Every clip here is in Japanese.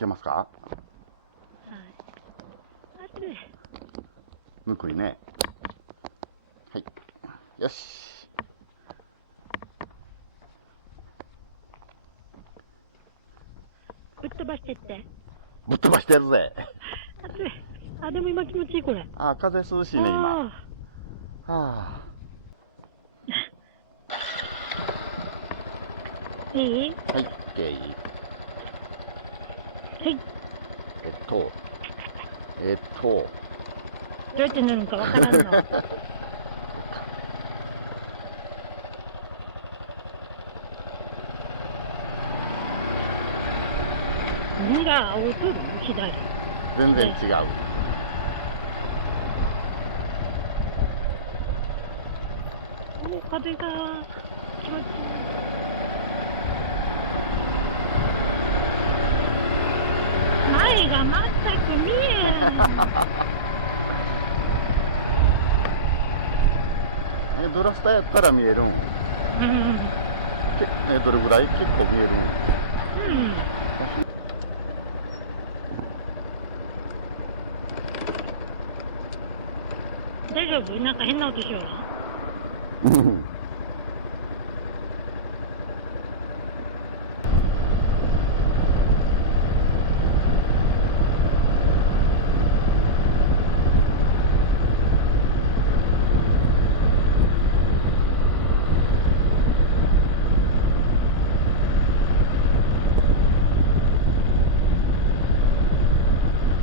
けますか？はい。熱い。ぬくいね。はい。よし。ぶっ飛ばしてって。ぶっ飛ばしてやるぜ。熱い。あ、でも今気持ちいいこれ。あ、風涼しいね、今。はあ。いい？はい、OK。はい。どうやって塗るのかわからんの。右が青とる左。全然違う。お、風が気持ちいい。前が全く見えん。ブラスターやったら見えるん。どれぐらい？結構見える。大丈夫？なんか変な音しような。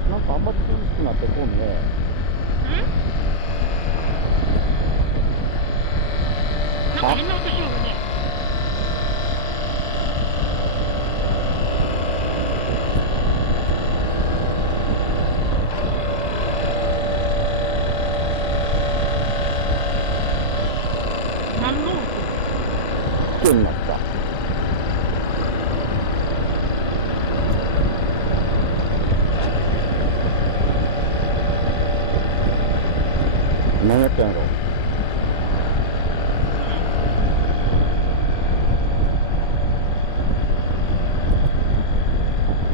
なんかあんまり涼しくなってこんね。なんか変な音しようね。何の音？今日になった。何やったんやろ。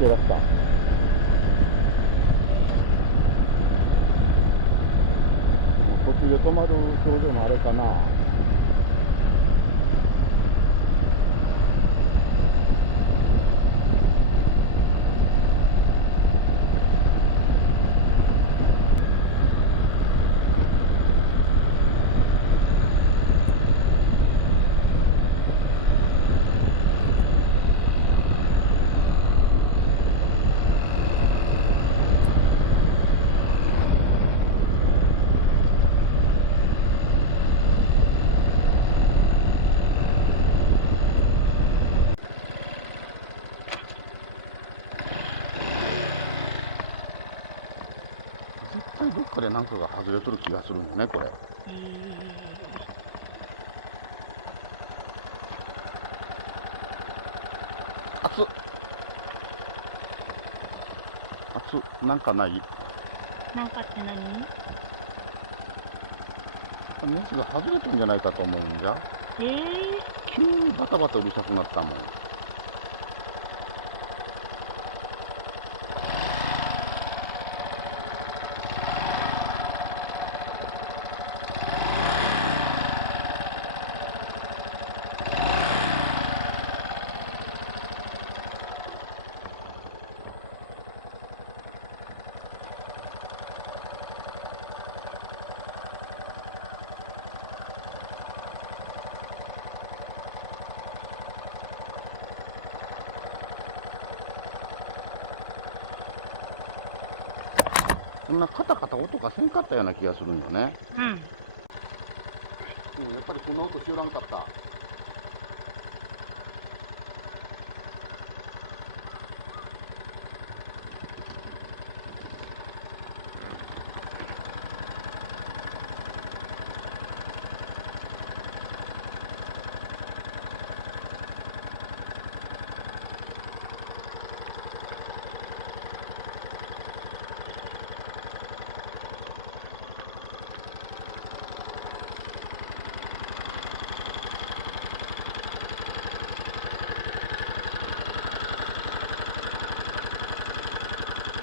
手出した。もう途中で止まる表情もあれかな。絶対どっかで何かが外れとる気がするんだね、これ。熱っ。熱っ。なんかない？なんかって何？ネジが外れたんじゃないかと思うんじゃ。急にバタバタうるさくなったもん。そんなカタカタ音がせんかったような気がするんよね。やっぱりこんな音しよらんかった。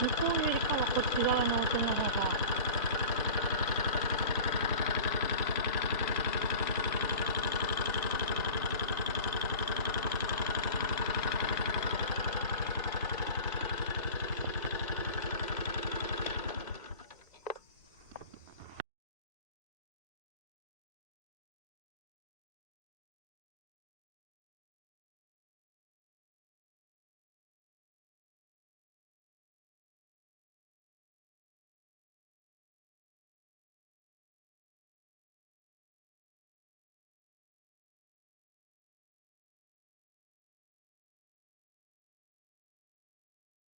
向こうよりかはこっち側の音の方が